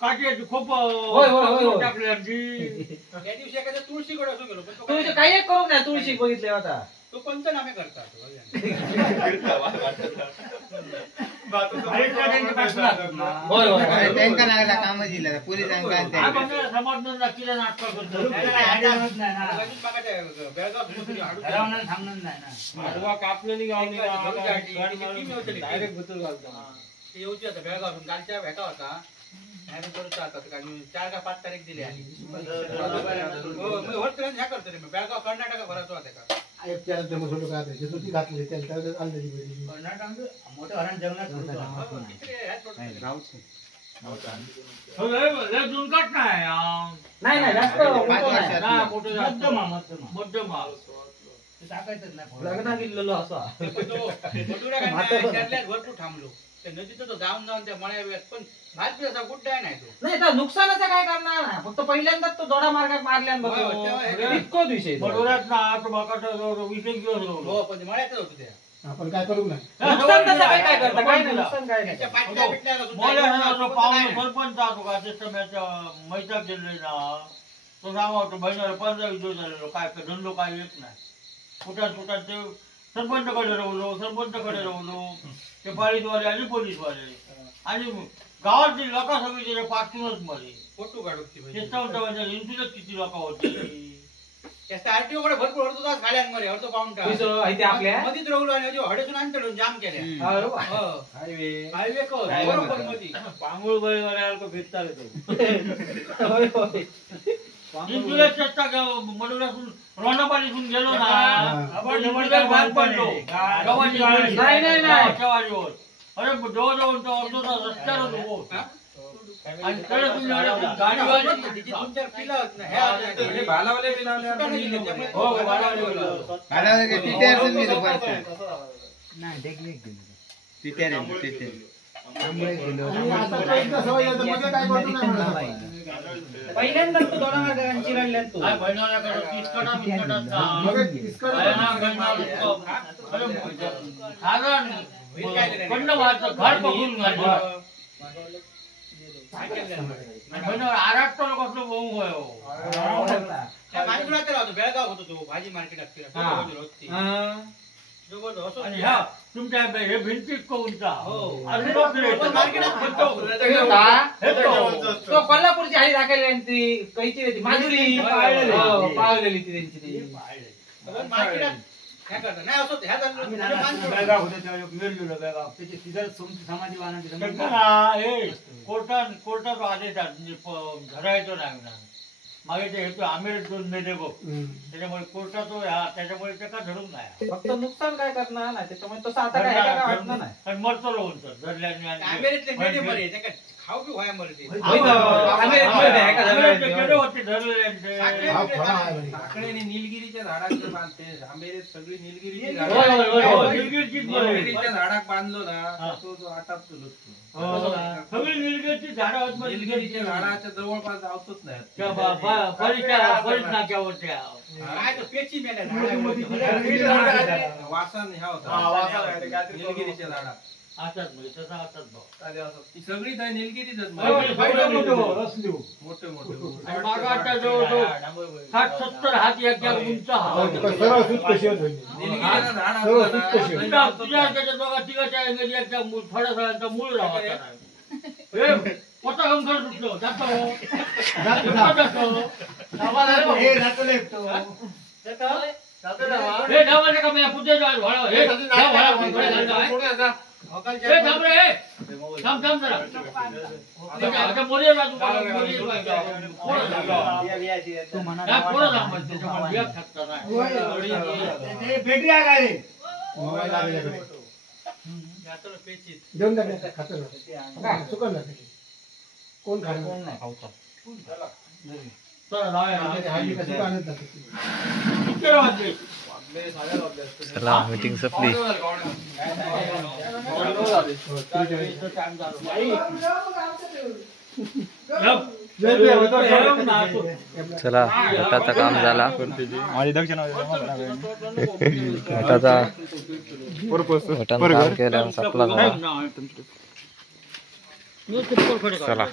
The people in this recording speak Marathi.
काठी खूप टाकली त्या दिवशी एखाद्या तुळशीकडे असं गेलो तुळशी काही करू नाही तुळशी बघितले आता तो पंचनामे करतात काम दिलं पोलिसांना येऊची आता बेळगावून कालच्या भेटा होता 4 का 5 तारीख दिली आणि बेळगाव कर्नाटक भरायचो होता का मोठं हरण जंगलात भरपूर थांबलो नदीचं तो जाऊन त्या मळ्यात पण भात असा गुड्डा नाही तो नाही नुकसानाचं काय करणार नाही फक्त पहिल्यांदाच तो दोडा मार्गात मारल्यानंतर इतकोच विषय बरोबर ना तो विषय हो पण मळ्यातच होतो त्या आपण काय करू नाही नुकसान कसं काय करता काय नाही नुकसान काय नाही सरपंच मैदाक गेले ना तो सांगा होतो बहिणीला 15 दिवस झालेलो काय धंदो काय येत नाही कुठात ते सरपंचकडे राहलो ते पाळीतवाले आणि पोलीसवाले आणि गावातली लोक सगळी त्याच्या पाठूनच मध्ये फोटो काढून इंटुनच किती लोक होती आरटीओ कडे भरपूर अर्धो तास गाड्यांमध्ये अर्धो पाऊन मधीच राहुलो आणि हडेसून आणतो जाम केल्या हायवे बरोबर मध्ये पांगुळ बैलवाल्याला फिरता मडुरातून रोणापालीतून गेलो ना भाग पडलो अरे जवळजवळ तो अर्धो तास रस्त्यावर होतो पहिल्यांदा तू दोडा मार्गांची रडल्या तू बेळगाव होतो तो भाजी मार्केट तुमच्या हे भिंतीत कोणता कोल्हापूरची आई दाखवली कैची माधुरी पाळलेली ती त्यांची कोर्टात आदेश धरायचो नाही मागे ते हेतू आमिर दोन मेले बघ त्याच्यामुळे कोर्टातो त्याच्यामुळे ते का धरून नाही फक्त नुकसान काय करणार नाही त्याच्यामुळे तसं आता काय मरतो रोहन तर धरल्याने खाऊ बी व्हाय मरते निलगिरीच्या झाडाचे बांधते आंबेरे सगळी निलगिरीच्या झाडाक बांधलो ना तो आटापतो सगळी निलगिरीची झाडं निलगिरीच्या झाडाच्या जवळपास जावतच नाही पेची वासन ह्या होता निलगिरीच्या झाडा असतात सगळी निलगिरीच मोठे मोठे 60-70 हात एक उंच तिघाच्या फळाचा मूळ राहता कोटा अंकर सुटलो कोण चला मीटिंग संपली. चला घटाचं काम झाला घटाचा घटाचं काम केलं संपला झाला चला